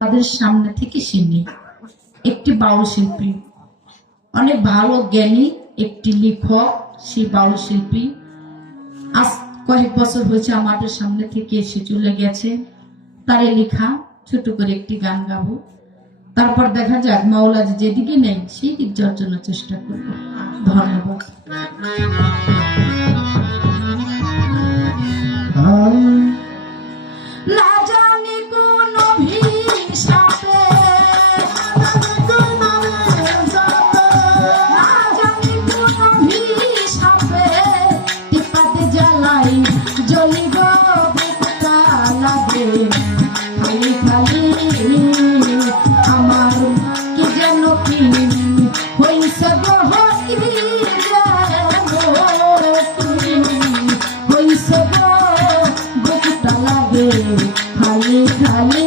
তাদের সামনে থেকে শুনি। একটি বাউল শিল্পী, অনেক ভালো জ্ঞানী একটি লেখক, সেই বাউল শিল্পী আজ কয়েক বছর হয়েছে আমাদের সামনে থেকে এসে চলে গেছে। তার লেখা ছোট করে একটি গান গাবো, তারপর দেখা যাক মাওলা যেদিকে নেই সেই দিক যাওয়ার জন্য চেষ্টা করব। ধন্যবাদ। না জানি কোন অভিশাপে, না জানি কোন অভিশাপে টিপাতে জ্বালাই জ্বলি গো বুকটা লাগে খালি খালি। আমার কি যেন কি হইছে গো হইছে গো বুকটা লাগে খালি খালি।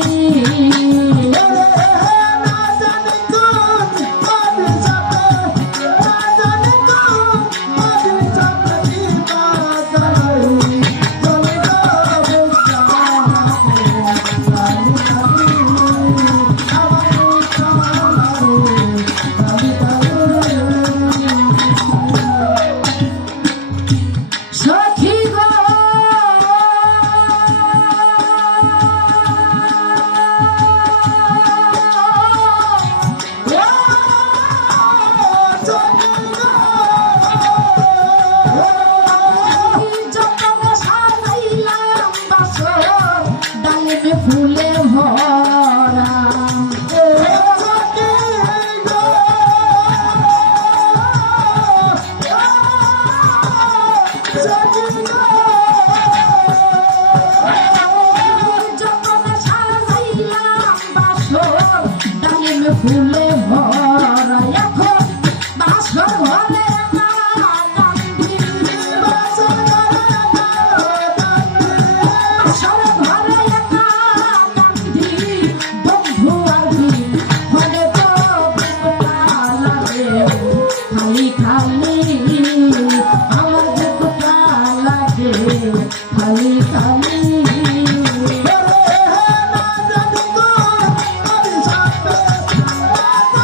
ফুলে ভরা ফুলে ভরা এখন বাসর ঘরে খালি খালি। আমার বুকটা লাগে খালি খালি। না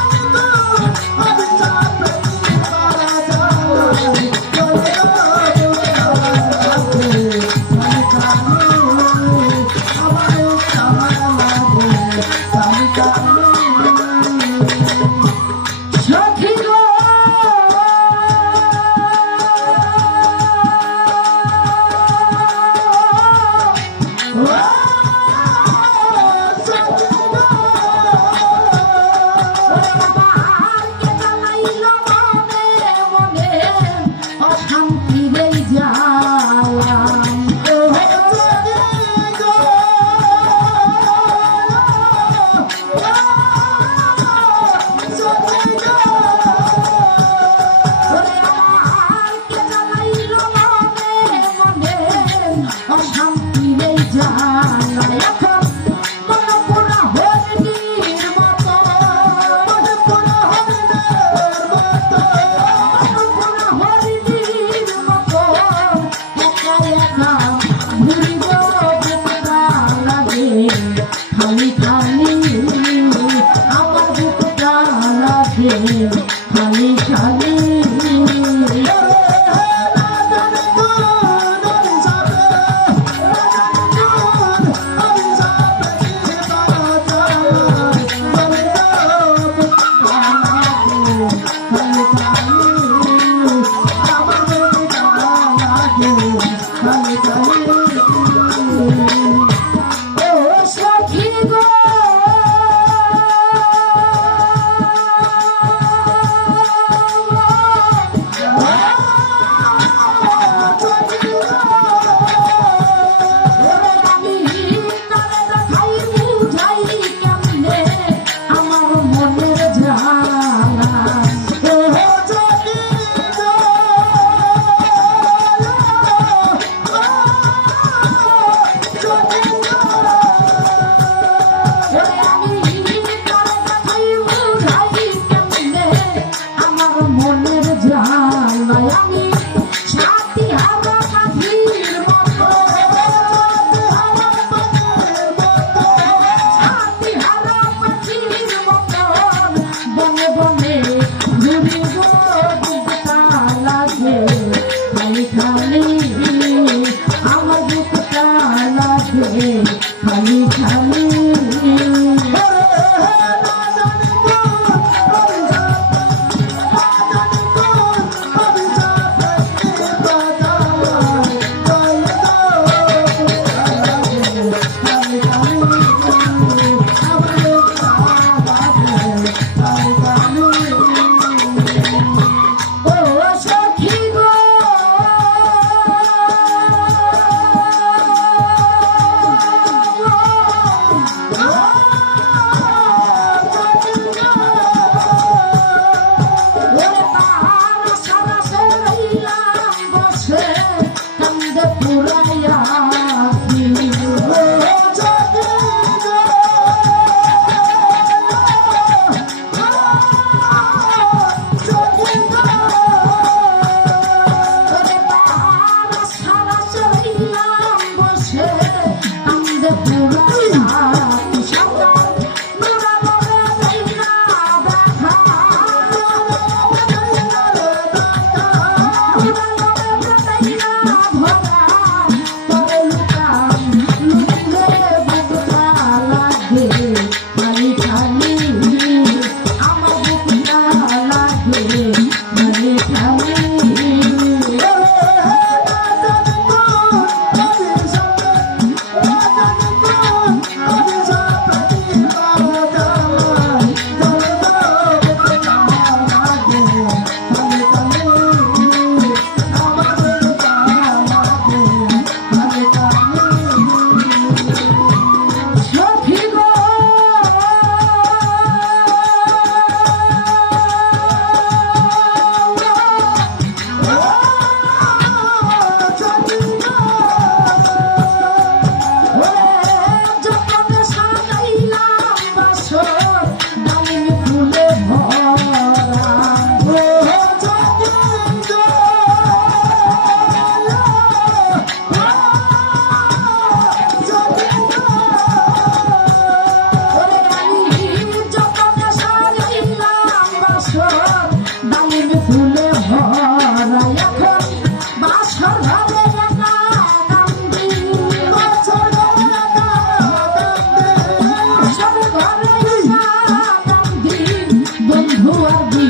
বন্ধু আদি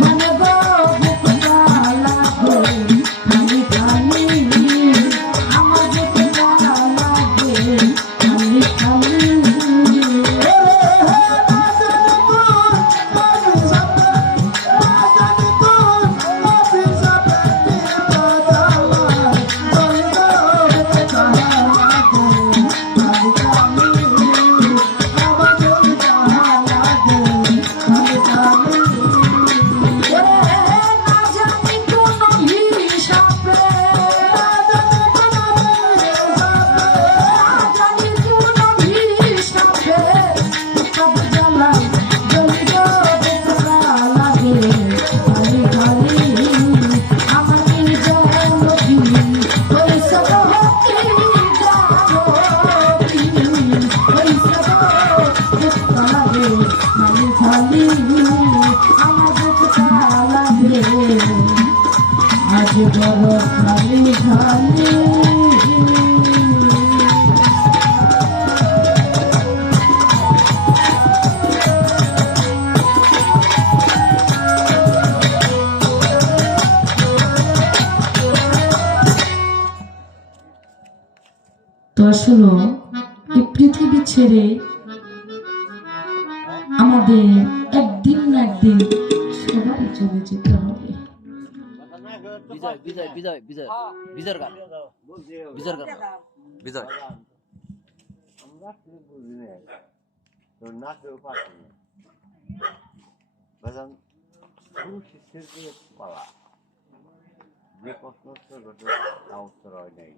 মানে গো বুকটা লাগে খালি খালি আমার বুকটা লাগে খালি খালি আজ বড় খালি খালি তো আসলে এই পৃথিবী ছেড়ে আমাদের একদিন না একদিন সবাই চলে যেতে হবে। বিজয় বিজয় বিজয় বিজয় বিজয়ের গান বিজয়ের গান বিজয় আমরা কি বুঝি না তো না কেউ পারছি না বাজান পুরো শিষ্যের যে পালা যে প্রশ্ন উত্তর ঘটে তা উত্তর হয় নাই।